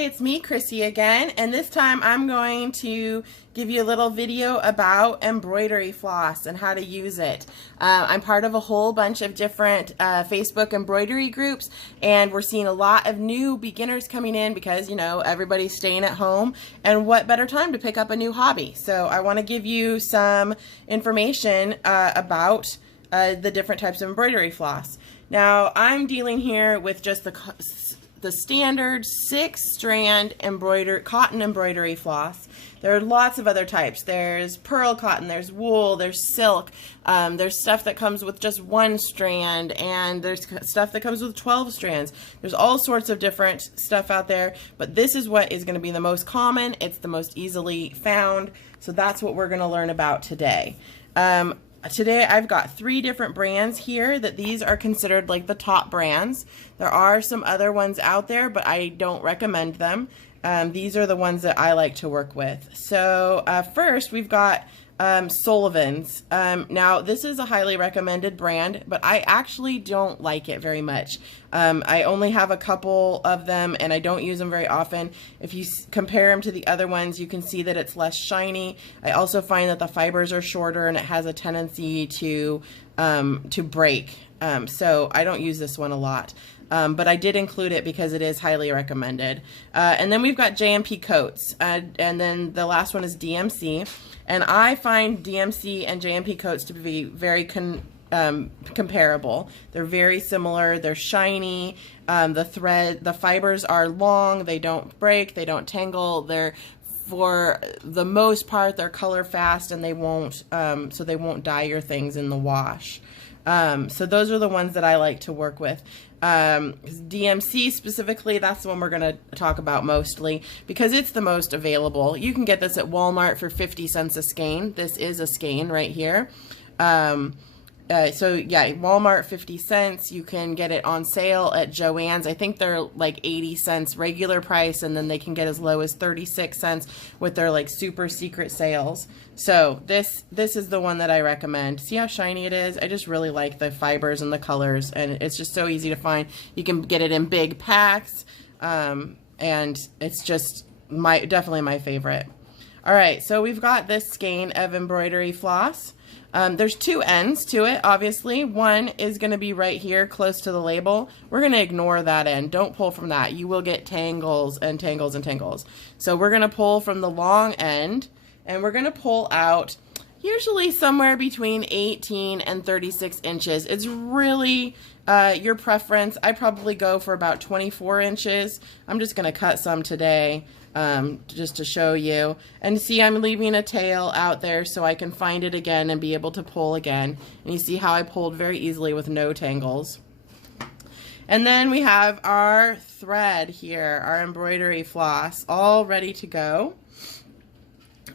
it's me, Chrissy, again, and this time I'm going to give you a little video about embroidery floss and how to use it. I'm part of a whole bunch of different Facebook embroidery groups, and we're seeing a lot of new beginners coming in because, you know, everybody's staying at home, and what better time to pick up a new hobby. So I want to give you some information about the different types of embroidery floss. Now, I'm dealing here with just the standard 6-strand cotton embroidery floss. There are lots of other types. There's pearl cotton, there's wool, there's silk, there's stuff that comes with just 1 strand, and there's stuff that comes with 12 strands. There's all sorts of different stuff out there, but this is what is going to be the most common. It's the most easily found, so that's what we're going to learn about today. Today I've got 3 different brands here that these are considered like the top brands. There are some other ones out there, but I don't recommend them. These are the ones that I like to work with. So first we've got Sullivan's. Now this is a highly recommended brand, but I actually don't like it very much. I only have a couple of them and I don't use them very often. If you compare them to the other ones, you can see that it's less shiny. I also find that the fibers are shorter and it has a tendency to break. So I don't use this one a lot. But I did include it because it is highly recommended. And then we've got JMP coats, and then the last one is DMC. And I find DMC and JMP coats to be very comparable. They're very similar. They're shiny. The fibers are long. They don't break. They don't tangle. They're, for the most part, they're color fast, and they won't. So they won't dye your things in the wash. So those are the ones that I like to work with. DMC specifically, that's the one we're going to talk about mostly because it's the most available. You can get this at Walmart for 50 cents a skein. This is a skein right here. So yeah, Walmart 50 cents. You can get it on sale at Joann's. I think they're like 80 cents regular price, and then they can get as low as 36 cents with their like super secret sales. So this is the one that I recommend. See how shiny it is? I just really like the fibers and the colors, and it's just so easy to find. You can get it in big packs, and it's just definitely my favorite. All right, so we've got this skein of embroidery floss. There's 2 ends to it, obviously. One is going to be right here close to the label. We're going to ignore that end. Don't pull from that. You will get tangles and tangles and tangles. So we're going to pull from the long end, and we're going to pull out usually somewhere between 18 and 36 inches. It's really your preference. I probably go for about 24 inches. I'm just going to cut some today. Just to show you, and see I'm leaving a tail out there so I can find it again and be able to pull again, and you see how I pulled very easily with no tangles. And then we have our thread here, our embroidery floss, all ready to go.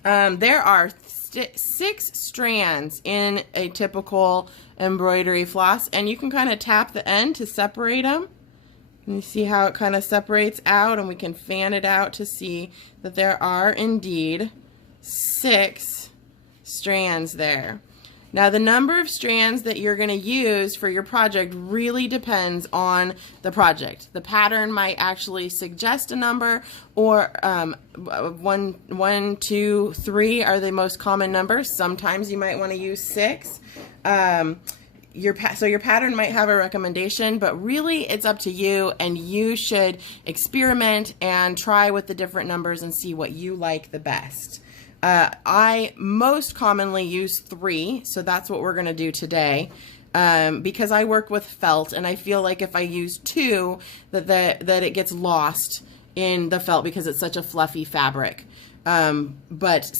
There are 6 strands in a typical embroidery floss, and you can kind of tap the end to separate them. And you see how it kind of separates out, and we can fan it out to see that there are indeed 6 strands there. Now the number of strands that you're going to use for your project really depends on the project. The pattern might actually suggest a number, or 1, 2, 3 are the most common numbers. Sometimes you might want to use 6. So your pattern might have a recommendation, but really it's up to you, and you should experiment and try with the different numbers and see what you like the best. I most commonly use 3, so that's what we're going to do today, because I work with felt, and I feel like if I use 2, that it gets lost in the felt because it's such a fluffy fabric. But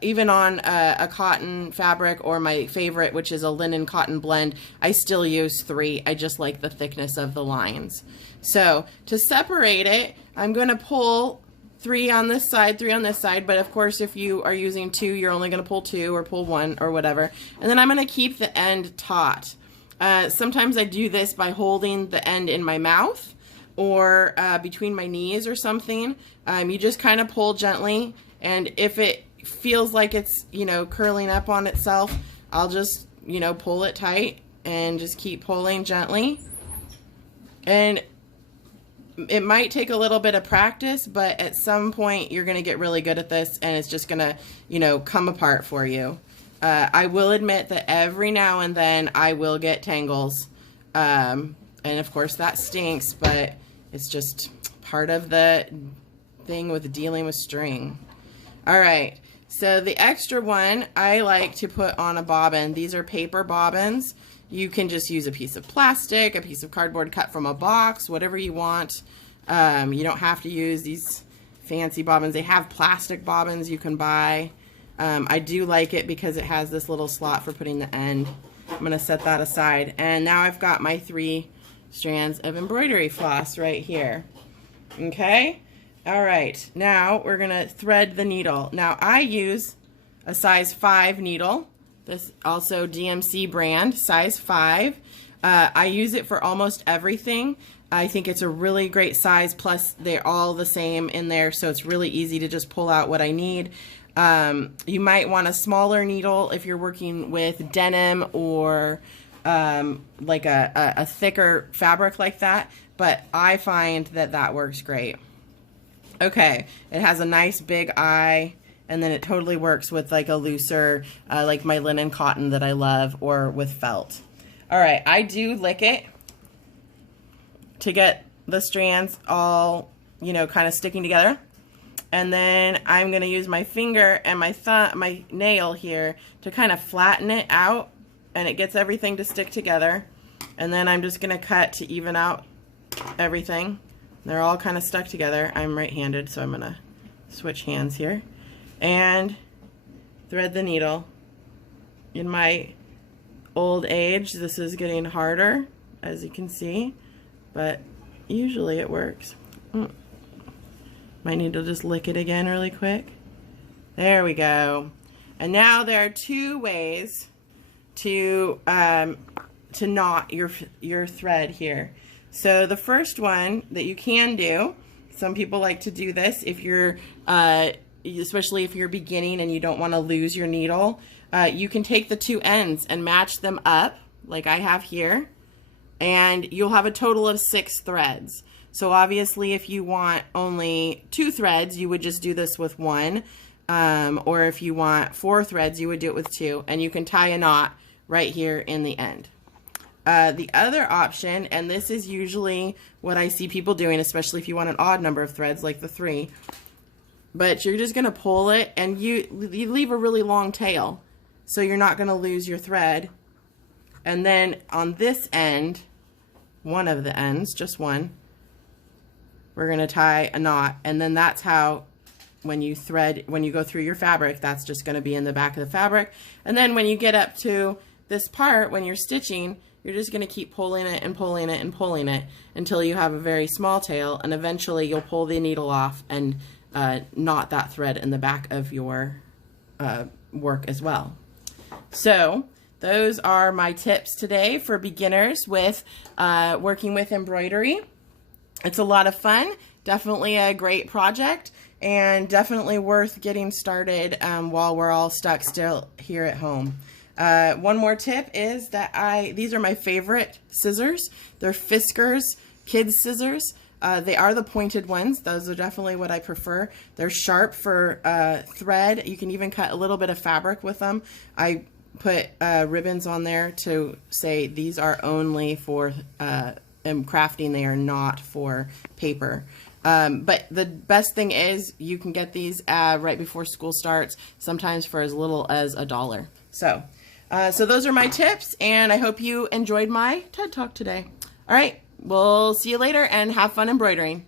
even on a cotton fabric, or my favorite, which is a linen cotton blend, I still use 3. I just like the thickness of the lines. So to separate it, I'm going to pull 3 on this side, 3 on this side, but of course if you are using 2, you're only going to pull 2 or pull 1 or whatever. And then I'm going to keep the end taut. Sometimes I do this by holding the end in my mouth, or between my knees or something. You just kind of pull gently, and if it feels like it's, you know, curling up on itself, I'll just, you know, pull it tight and just keep pulling gently. And it might take a little bit of practice, but at some point you're going to get really good at this, and it's just going to, you know, come apart for you. I will admit that every now and then I will get tangles. And of course that stinks, but it's just part of the thing with dealing with string. All right. So the extra one I like to put on a bobbin. These are paper bobbins. You can just use a piece of plastic, a piece of cardboard cut from a box, whatever you want. You don't have to use these fancy bobbins. They have plastic bobbins you can buy. I do like it because it has this little slot for putting the end. I'm going to set that aside. And now I've got my 3 strands of embroidery floss right here. Okay? All right. Now we're going to thread the needle. Now I use a size 5 needle. This also DMC brand, size 5. I use it for almost everything. I think it's a really great size, plus they're all the same in there, so it's really easy to just pull out what I need. You might want a smaller needle if you're working with denim or like a thicker fabric like that, but I find that that works great. Okay, it has a nice big eye, and then it totally works with like a looser, like my linen cotton that I love, or with felt. All right, I do lick it to get the strands all, you know, kind of sticking together. And then I'm going to use my finger and my nail here to kind of flatten it out, and it gets everything to stick together. And then I'm just going to cut to even out everything. They're all kind of stuck together. I'm right-handed, so I'm going to switch hands here. And thread the needle. In my old age, this is getting harder, as you can see, but usually it works. Might need to just lick it again really quick. There we go. And now there are 2 ways to knot your thread here. So the first one that you can do, some people like to do this if you're, especially if you're beginning and you don't want to lose your needle, you can take the 2 ends and match them up like I have here, and you'll have a total of 6 threads. So obviously if you want only 2 threads, you would just do this with 1. Or if you want 4 threads, you would do it with 2. And you can tie a knot right here in the end. The other option, and this is usually what I see people doing, especially if you want an odd number of threads like the 3, but you're just going to pull it, and you leave a really long tail, so you're not going to lose your thread. And then on this end, one of the ends, just one, we're going to tie a knot, and then that's how when you go through your fabric, that's just going to be in the back of the fabric. And then when you get up to this part, when you're stitching, you're just going to keep pulling it and pulling it and pulling it until you have a very small tail, and eventually you'll pull the needle off and knot that thread in the back of your work as well. So those are my tips today for beginners with working with embroidery. It's a lot of fun, definitely a great project, and definitely worth getting started while we're all stuck still here at home. One more tip is that these are my favorite scissors. They're Fiskars kids scissors. They are the pointed ones. Those are definitely what I prefer. They're sharp for thread. You can even cut a little bit of fabric with them. I put ribbons on there to say these are only for crafting. They are not for paper. But the best thing is you can get these right before school starts, sometimes for as little as $1. So those are my tips, and I hope you enjoyed my TED Talk today. All right, we'll see you later, and have fun embroidering.